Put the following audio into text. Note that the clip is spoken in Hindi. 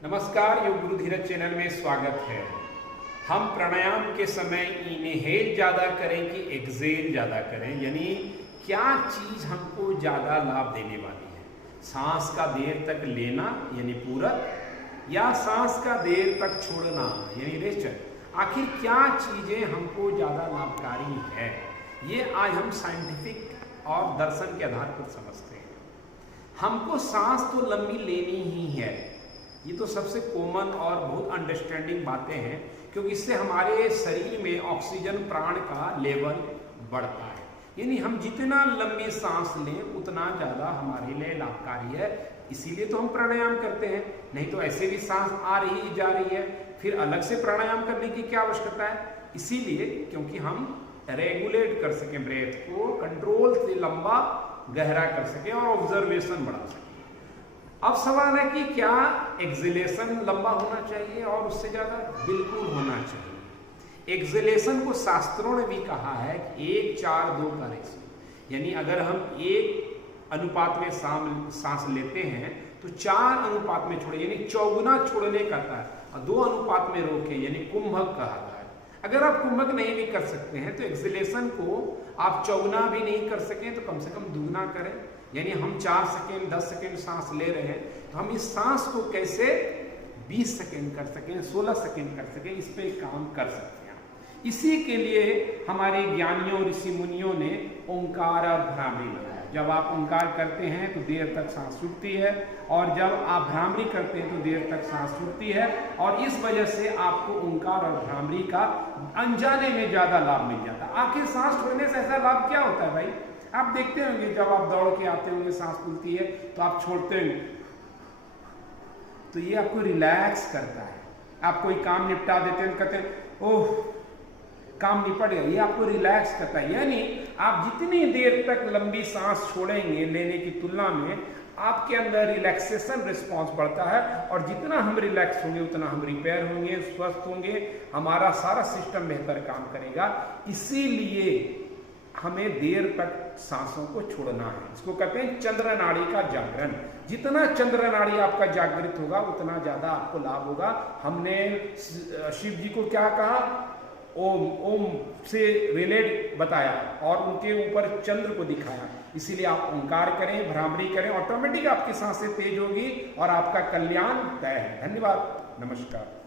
नमस्कार, योग गुरु धीरज चैनल में स्वागत है। हम प्राणायाम के समय इनहेल ज़्यादा करें कि एक्सहेल ज़्यादा करें, यानी क्या चीज़ हमको ज़्यादा लाभ देने वाली है। सांस का देर तक लेना यानी पूरक, या सांस का देर तक छोड़ना यानी रेचक। आखिर क्या चीज़ें हमको ज़्यादा लाभकारी है, ये आज हम साइंटिफिक और दर्शन के आधार पर समझते हैं। हमको सांस तो लंबी लेनी ही है, ये तो सबसे कॉमन और बहुत अंडरस्टैंडिंग बातें हैं, क्योंकि इससे हमारे शरीर में ऑक्सीजन प्राण का लेवल बढ़ता है। यानी हम जितना लंबी सांस लें उतना ज़्यादा हमारे लिए लाभकारी है। इसीलिए तो हम प्राणायाम करते हैं, नहीं तो ऐसे भी सांस आ रही जा रही है, फिर अलग से प्राणायाम करने की क्या आवश्यकता है। इसीलिए क्योंकि हम रेगुलेट कर सकें, ब्रेथ को कंट्रोल से लंबा गहरा कर सकें और ऑब्जर्वेशन बढ़ा सकें। अब सवाल है कि क्या एक्सहेलेशन लंबा होना चाहिए और उससे ज्यादा? बिल्कुल होना चाहिए। एक्सहेलेशन को शास्त्रों ने भी कहा है कि 1:4:2 का रेशियो, यानी अगर हम 1 अनुपात में सांस लेते हैं तो 4 अनुपात में छोड़े, यानी चौगुना छोड़ने का था, और 2 अनुपात में रोके यानी कुंभक कहा है। अगर आप कुंभक नहीं भी कर सकते हैं तो एक्सहेलेशन को आप चौगुना भी नहीं कर सकें तो कम से कम दुगना करें। यानी हम 4 सेकेंड 10 सेकेंड सांस ले रहे हैं तो हम इस सांस को कैसे 20 सेकेंड कर सकें, 16 सेकेंड कर सकें, इस पे काम कर सकते हैं। इसी के लिए हमारे ज्ञानियों ऋषि मुनियों ने ओंकार और भ्रामरी बनाया। जब आप ओंकार करते हैं तो देर तक सांस छूटती है, और जब आप भ्रामरी करते हैं तो देर तक सांस छूटती है, और इस वजह से आपको ओंकार और भ्रामरी का अनजाने में ज्यादा लाभ मिल जाता है। आखिर सांस छोड़ने से ऐसा लाभ क्या होता है भाई? आप देखते होंगे जब आप दौड़ के आते होंगे, सांस खुलती है तो आप छोड़ते होंगे, तो ये आपको रिलैक्स करता है। आप कोई काम निपटा देते हैं, कहते हैं ओह काम निपट गया, ये आपको रिलैक्स करता है। यानी आप जितनी देर तक लंबी सांस छोड़ेंगे लेने की तुलना में, आपके अंदर रिलैक्सेशन रिस्पॉन्स बढ़ता है, और जितना हम रिलैक्स होंगे उतना हम रिपेयर होंगे, स्वस्थ होंगे, हमारा सारा सिस्टम बेहतर काम करेगा। इसीलिए हमें देर तक सांसों को छोड़ना है। इसको कहते हैं चंद्र नाड़ी का जागरण। जितना चंद्र नाड़ी आपका जागृत होगा उतना ज्यादा आपको लाभ होगा। हमने शिव जी को क्या कहा? ओम, ओम से रिलेट बताया और उनके ऊपर चंद्र को दिखाया। इसीलिए आप ओंकार करें, भ्रामरी करें, ऑटोमेटिक आपकी सांसें तेज होगी और आपका कल्याण तय है। धन्यवाद, नमस्कार।